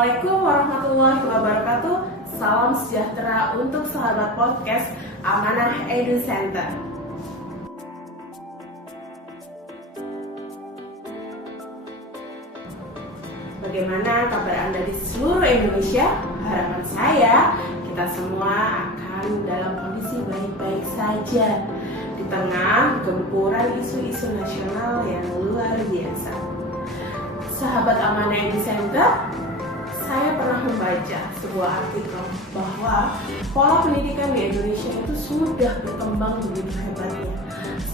Assalamualaikum warahmatullahi wabarakatuh. Salam sejahtera untuk sahabat podcast Amanah Edu Center. Bagaimana kabar Anda di seluruh Indonesia? Harapan saya kita semua akan dalam kondisi baik-baik saja di tengah gempuran isu-isu nasional yang luar biasa. Sahabat Amanah Edu Center, saya pernah membaca sebuah artikel bahwa pola pendidikan di Indonesia itu sudah berkembang begitu hebatnya.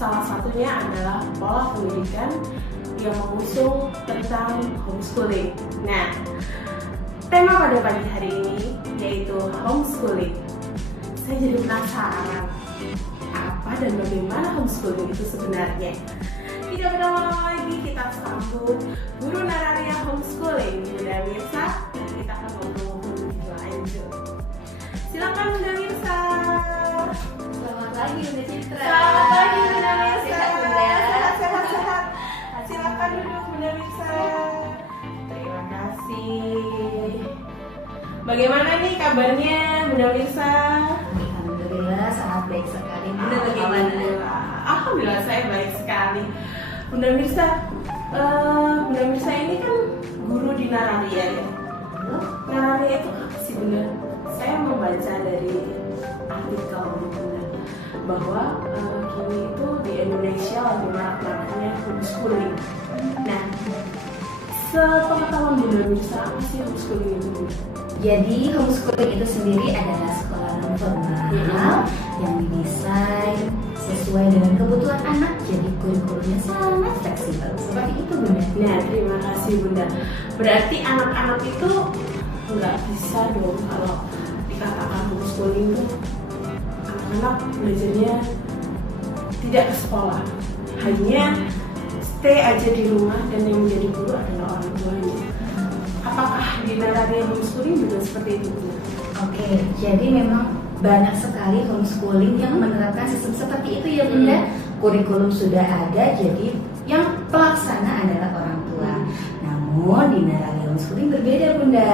Salah satunya adalah pola pendidikan yang mengusung tentang homeschooling. Nah, tema pada pagi hari ini yaitu homeschooling. Saya jadi penasaran, apa dan bagaimana homeschooling itu sebenarnya? Tidak berlama-lama lagi, kita sambut Guru Nararia Homeschooling, Bunda Mirsa, dan kita akan ngobrol-ngobrol lebih lanjut. Silakan Bunda Mirsa. Selamat pagi Bunda Citra. Selamat pagi Bunda Mirsa. Sehat Bunda. Sehat. Silakan duduk Bunda Mirsa. Terima kasih. Bagaimana nih kabarnya Bunda Mirsa? Alhamdulillah sangat baik sekali. Bunda bagaimana? Alhamdulillah saya baik sekali. Bunda Mirsa ini kan guru di Nararia ya. Nararia itu apa sih Bunda? Saya membaca dari artikel Bunda bahwa kini itu di Indonesia lagi marak-maraknya homeschooling. Nah, sepengetahuan Bunda Mirsa, apa sih homeschooling itu Bunda? Jadi homeschooling itu sendiri adalah sekolah non formal yang didesain sesuai dengan kebutuhan anak, jadi kurikulumnya sangat fleksibel. Seperti itu Bunda. Nah, terima kasih Bunda. Berarti anak-anak itu nggak bisa dong kalau dikatakan homeschooling itu anak-anak belajarnya tidak ke sekolah, hanya stay aja di rumah dan yang menjadi guru adalah orang tuanya. Apakah di Nararia homeschooling juga seperti itu Bunda? Oke, jadi memang banyak sekali homeschooling yang menerapkan sistem seperti itu ya Bunda. Kurikulum sudah ada, jadi yang pelaksana adalah orang tua. Namun di Nararia homeschooling berbeda Bunda.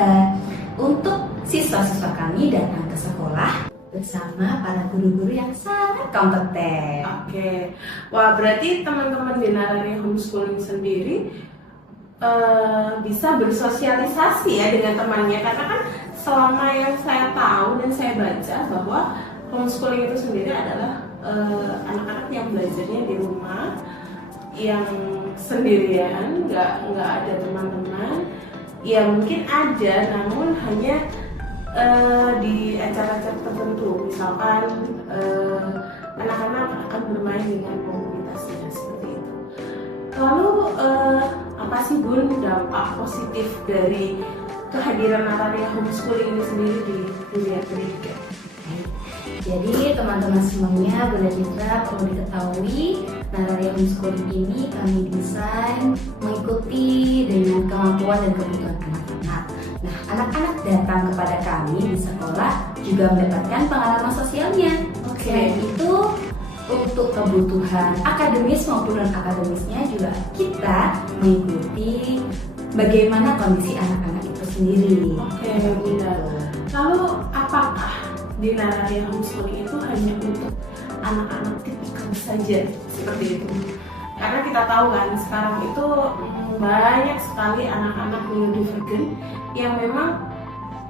Untuk siswa-siswa kami datang ke sekolah bersama para guru-guru yang sangat kompeten. Oke, wah berarti teman-teman di Nararia homeschooling sendiri bisa bersosialisasi ya dengan temannya, karena kan selama yang saya tahu dan saya baca bahwa homeschooling itu sendiri adalah anak-anak yang belajarnya di rumah, yang sendirian, nggak ada teman-teman. Ya mungkin ada, namun hanya di acara-acara tertentu, misalkan anak-anak akan bermain dengan komunitasnya seperti itu. Lalu apa sih Bun dampak positif dari kehadiran Nararia homeschooling ini sendiri di dunia pendidikan? Jadi teman-teman semuanya, Bunda Citra perlu diketahui Nararia homeschooling ini kami desain mengikuti dengan kemampuan dan kebutuhan anak-anak. Nah, anak-anak datang kepada kami di sekolah juga mendapatkan pengalaman sosialnya. Selain itu, untuk kebutuhan akademis maupun non-akademisnya juga kita mengikuti bagaimana kondisi anak-anak itu sendiri. Oke, Bunda. Lalu apakah di Nararia homeschooling itu hanya untuk anak-anak tipikal saja seperti itu? Karena kita tahu kan sekarang itu banyak sekali anak-anak neurodivergent yang memang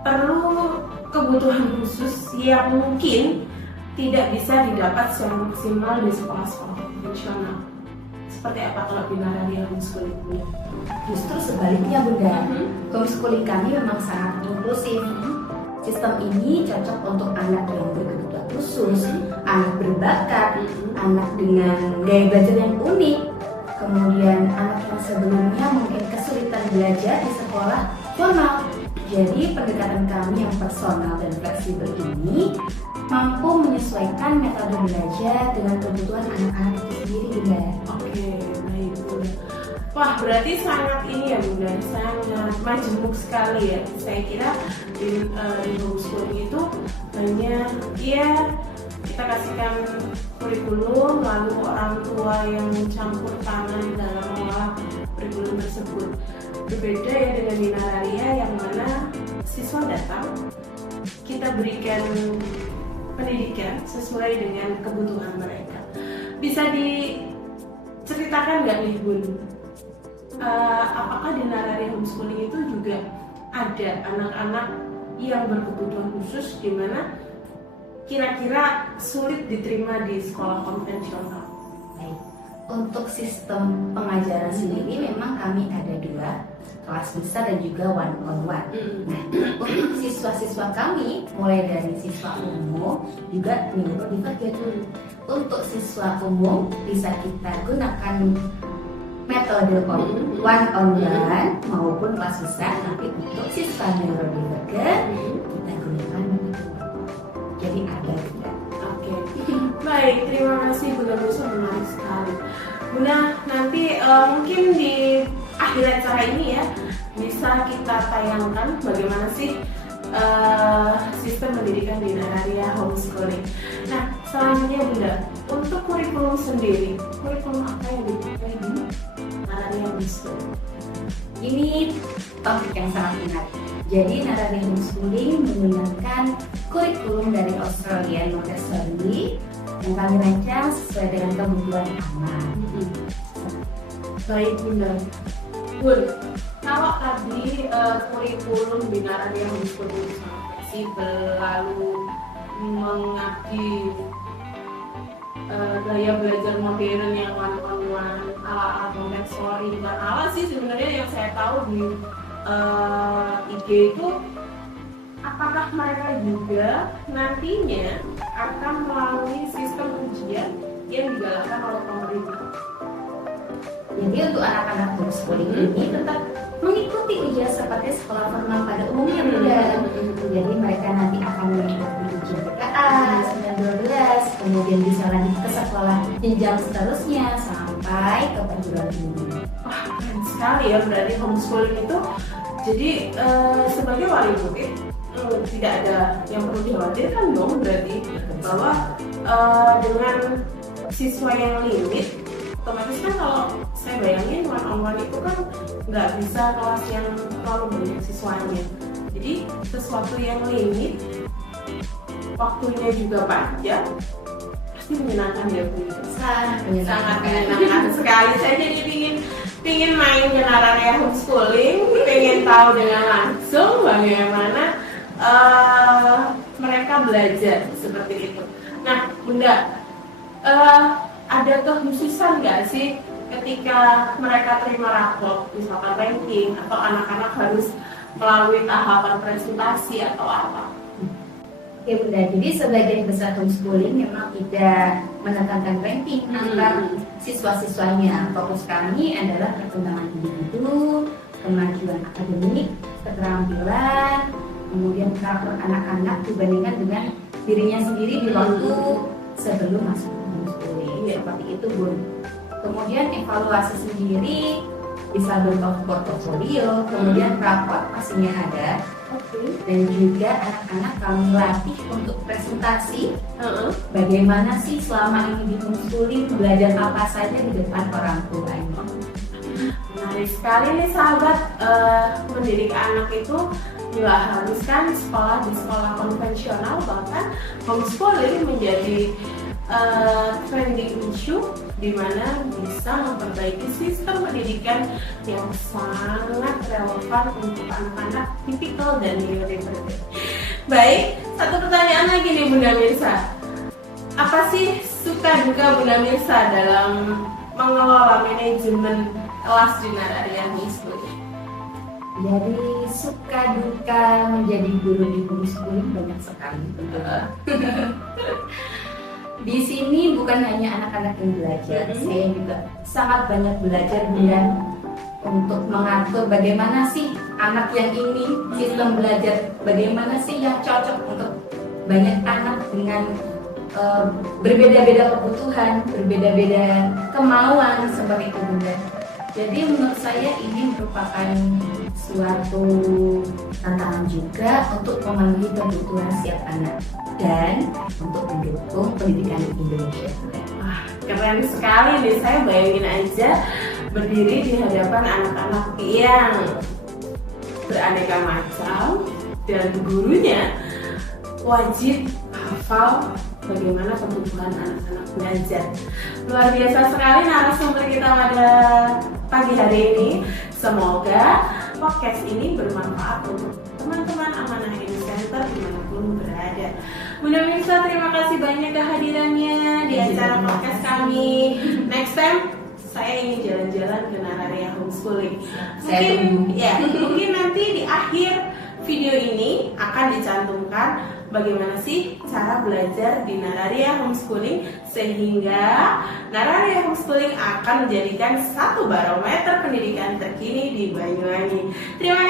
perlu kebutuhan khusus yang mungkin tidak bisa didapat secara maksimal di sekolah-sekolah konvensional. Seperti apa kalau di Nararia homeschooling Bunda? Justru sebaliknya Bunda, homeschooling kami memang sangat inklusif. Sistem ini cocok untuk anak yang berkebutuhan khusus, anak berbakat, anak dengan gaya belajar yang unik, kemudian anak yang sebelumnya mungkin kesulitan belajar di sekolah formal. Jadi pendekatan kami yang personal dan fleksibel ini mampu menyesuaikan metode belajar dengan kebutuhan anak-anak itu sendiri Bunda. Oke, baik Bunda. Wah, berarti sangat ini ya Bunda, sangat majemuk sekali ya. Saya kira di homeschooling itu hanya kita kasihkan kurikulum, lalu orang tua yang campur tangan dalam mengolah kurikulum tersebut. Berbeda ya dengan di Nararia yang mana siswa datang, kita berikan pendidikan sesuai dengan kebutuhan mereka. Bisa diceritakan nggak nih Bun? Apakah di Narari Homeschooling itu juga ada anak-anak yang berkebutuhan khusus di mana kira-kira sulit diterima di sekolah konvensional? Baik. Untuk sistem pengajaran sendiri memang kami ada 2, kelas besar dan juga one on one. Nah, untuk siswa-siswa kami mulai dari siswa umum juga neurodivergen. Untuk siswa umum bisa kita gunakan metode one on one maupun kelas besar, tapi untuk siswa neurodivergen kita gunakan metode. Jadi ada juga. Oke, baik, terima kasih Bunda Mirsa, menarik sekali. Bunda, nanti mungkin di akhir acara ini ya bisa kita tayangkan bagaimana sih sistem pendidikan di Nararia Homeschooling. Nah, selanjutnya Bunda, untuk kurikulum sendiri, kurikulum apa yang dipakai di Nararia Homeschooling? Ini topik yang sangat menarik. Jadi Narari Homeschooling menggunakan kurikulum dari Australian Montessori yang kami rancang sesuai dengan kebutuhan anak. Baik Bunda. Bun, kalau tadi kurikulum di Nararia Homeschooling sangat fleksibel, lalu mengabdi gaya belajar modern yang one on one ala Montessori, bukan ala sih sebenarnya yang saya tahu di IG itu, apakah mereka juga nantinya akan melalui sistem ujian yang digalakkan oleh pemerintah? Jadi untuk anak-anak homeschooling ini tetap mengikuti ujian seperti sekolah formal pada umumnya Bunda. Jadi mereka nanti akan mengikuti ujian PKA 9-12, kemudian bisa lanjut ke sekolah jenjang seterusnya sampai ke perguruan tinggi. Wah, keren sekali ya berarti homeschooling itu. Jadi sebagai wali murid tidak ada yang perlu dikhawatirkan dong berarti bahwa dengan siswa yang limit, otomatis kan kalau saya bayangin one on one itu kan nggak bisa kelas yang terlalu banyak siswanya. Jadi sesuatu yang limit, waktunya juga panjang, pasti menyenangkan ya Bu. Sangat menyenangkan sekali. Saya jadi pingin main ke Nararia Homeschooling, pengen tahu dengan langsung bagaimana mereka belajar seperti itu. Nah Bunda, ada kekhususan nggak sih ketika mereka terima rapor, misalkan ranking, atau anak-anak harus melalui tahapan presentasi atau apa? Oke Bunda, jadi sebagian besar homeschooling memang tidak menekankan ranking antar siswa-siswanya. Fokus kami adalah perkembangan individu, kemajuan akademik, keterampilan, kemudian karakter anak-anak dibandingkan dengan dirinya sendiri di waktu sebelum masuk ke homeschooling. Seperti itu Bun. Kemudian evaluasi sendiri bisa bentuk portofolio, kemudian rapor pastinya ada. Dan juga anak-anak kami latih untuk presentasi bagaimana sih selama ini di homeschooling, belajar apa saja di depan orang tuanya. Menarik sekali nih sahabat, mendidik anak itu nggak harus kan sekolah di sekolah konvensional, bahkan homeschooling menjadi trending issue di mana bisa memperbaiki sistem pendidikan yang sangat relevan untuk anak-anak tipikal dan neurodivergen. Baik, satu pertanyaan lagi nih Bunda Mirsa. Apa sih suka duka Bunda Mirsa dalam mengelola manajemen kelas di Nararia Homeschooling? Jadi suka duka menjadi guru di homeschooling banyak sekali. Di sini bukan hanya anak-anak yang belajar, saya juga sangat banyak belajar dan untuk mengatur bagaimana sih anak yang ini sistem belajar, bagaimana sih yang cocok untuk banyak anak dengan berbeda-beda kebutuhan, berbeda-beda kemauan seperti itu Bunda. Jadi menurut saya ini merupakan suatu tantangan juga untuk memenuhi kebutuhan setiap anak dan untuk mendukung pendidikan Indonesia. Wah, keren sekali nih, saya bayangin aja berdiri di hadapan anak-anak yang beraneka macam, dan gurunya wajib hafal bagaimana kebutuhan anak-anak belajar. Luar biasa sekali narasumber kita pada pagi hari ini. Semoga podcast ini bermanfaat untuk teman-teman Amanah Edu Center dimanapun berada. Bunda Mirsa, terima kasih banyak kehadirannya di acara podcast kami. Next time saya ingin jalan-jalan ke Nararia Homeschooling. Mungkin nanti di akhir video ini akan dicantumkan bagaimana sih cara belajar di Nararia Homeschooling, sehingga Nararia Homeschooling akan menjadikan satu barometer pendidikan terkini di Banyuwangi. Terima